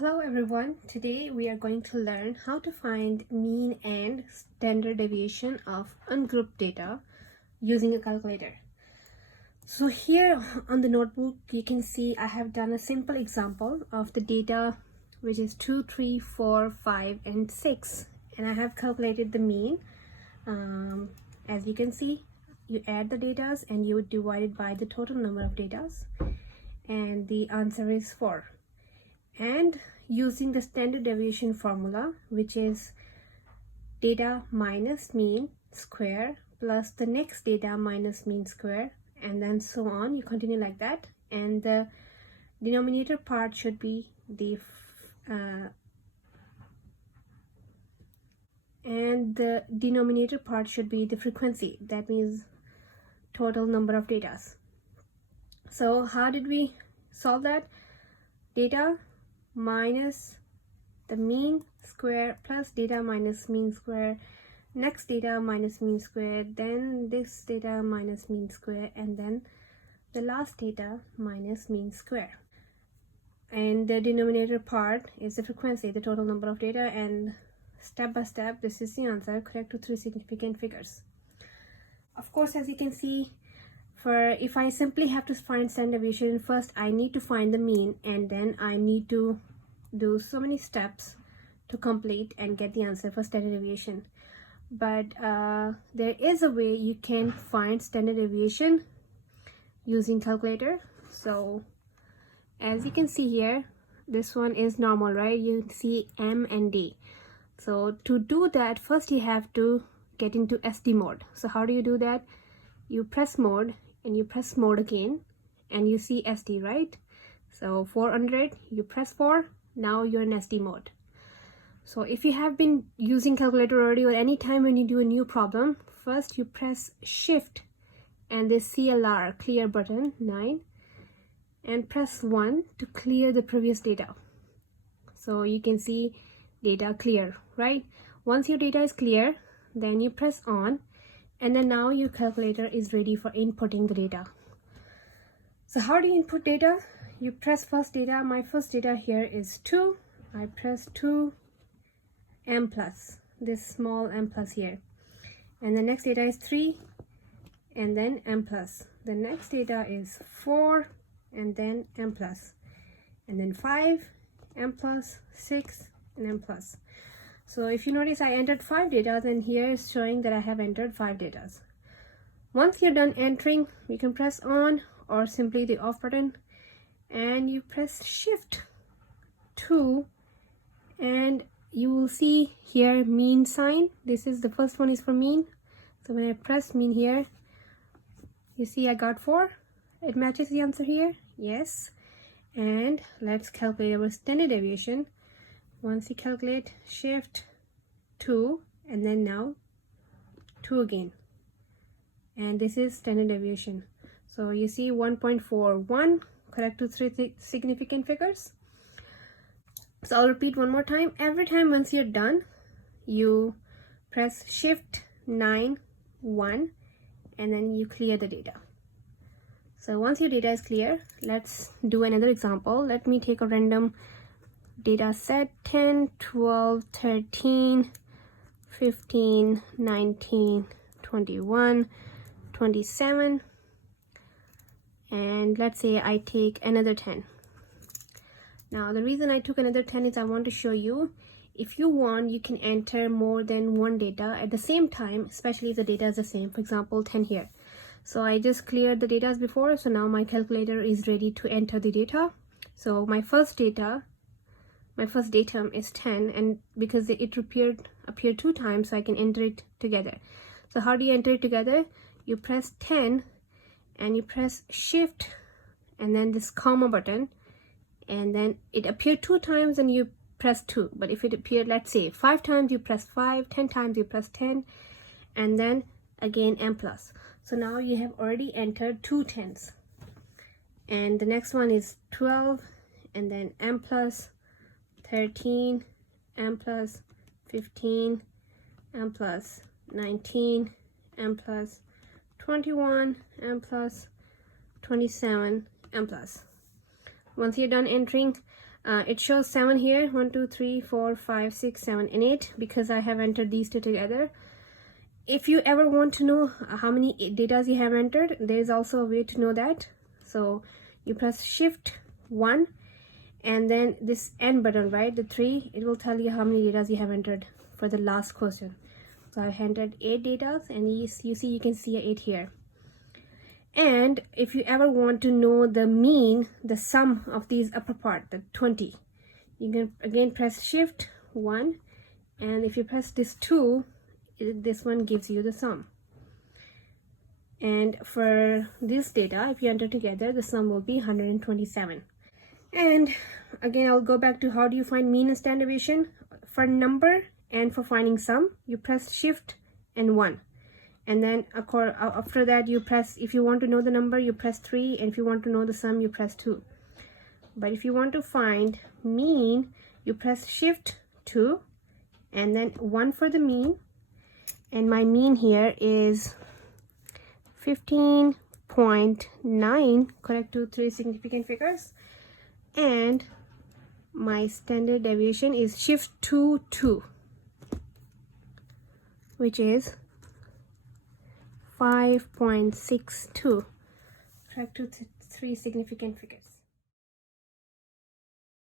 Hello everyone, today we are going to learn how to find mean and standard deviation of ungrouped data using a calculator. So here on the notebook you can see I have done a simple example of the data which is 2, 3, 4, 5 and 6, and I have calculated the mean. As you can see, you add the data and you would divide it by the total number of data, and the answer is 4. And using the standard deviation formula, which is data minus mean square plus the next data minus mean square, and then so on, you continue like that, and the denominator part should be the frequency. That means total number of data. So how did we solve that? Data minus the mean square plus data minus mean square, next data minus mean square, then this data minus mean square, and then the last data minus mean square. And the denominator part is the frequency, the total number of data, and step by step this is the answer, correct to 3 significant figures. Of course, as you can see, if I simply have to find standard deviation, first I need to find the mean, and then I need to do so many steps to complete and get the answer for standard deviation. But there is a way you can find standard deviation using calculator. So as you can see here, this one is normal, right? You see M and D. So to do that, first you have to get into SD mode. So how do you do that? You press mode and you press mode again, and you see SD, right? So 400, you press 4, now you're in SD mode. So if you have been using calculator already, or any time when you do a new problem, first you press shift and this CLR, clear button 9, and press 1 to clear the previous data. So you can see data clear, right? Once your data is clear, then you press on, and then now your calculator is ready for inputting the data. So how do you input data? You press first data. My first data here is 2. I press 2 M plus, this small M plus here, and the next data is 3, and then M plus. The next data is 4, and then M plus, and then 5 M plus, 6 and M plus. So if you notice, I entered 5 data, and here is showing that I have entered 5 data. Once you're done entering, you can press on or simply the off button, and you press shift 2, and you will see here mean sign. This is the first one is for mean. So when I press mean here, you see I got 4. It matches the answer here. Yes. And let's calculate our standard deviation. Once you calculate, shift 2, and then now 2 again, and this is standard deviation. So you see 1.41, correct to 3 significant figures. So I'll repeat one more time. Every time once you're done, you press shift 9 1, and then you clear the data. So once your data is clear, let's do another example. Let me take a random data set: 10, 12, 13, 15, 19, 21, 27, and let's say I take another 10. Now the reason I took another 10 is I want to show you, if you want, you can enter more than one data at the same time, especially if the data is the same. For example, 10 here. So I just cleared the data as before, so now my calculator is ready to enter the data. So my first datum is 10, and because it appeared 2 times, so I can enter it together. So how do you enter it together? You press 10 and you press shift and then this comma button, and then it appeared 2 times and you press 2. But if it appeared, let's say 5 times, you press 5, 10 times you press 10, and then again M plus. So now you have already entered 2 10s. And the next one is 12, and then M plus, 13, M plus, 15, M plus, 19, M plus, 21, M plus, 27, M plus. Once you're done entering, It shows 7 here, 1 2 3 4 5 6 7 and 8 because I have entered these two together. If you ever want to know how many data you have entered, there is also a way to know that. So you press shift 1 and then this end button, right, the 3, it will tell you how many data you have entered for the last question. So I entered 8 data and you see, you can see 8 here. And if you ever want to know the mean, the sum of these upper part, the 20, you can again press shift 1, and if you press this 2, this one gives you the sum. And for this data, if you enter together, the sum will be 127. And again, I'll go back to how do you find mean and standard deviation. For number and for finding sum, you press shift and 1. And then after that, you press, if you want to know the number, you press 3, and if you want to know the sum, you press 2. But if you want to find mean, you press shift 2 and then 1 for the mean. And my mean here is 15.9, correct to 3 significant figures. And my standard deviation is shift 2 2, which is 5.62, correct to 3 significant figures.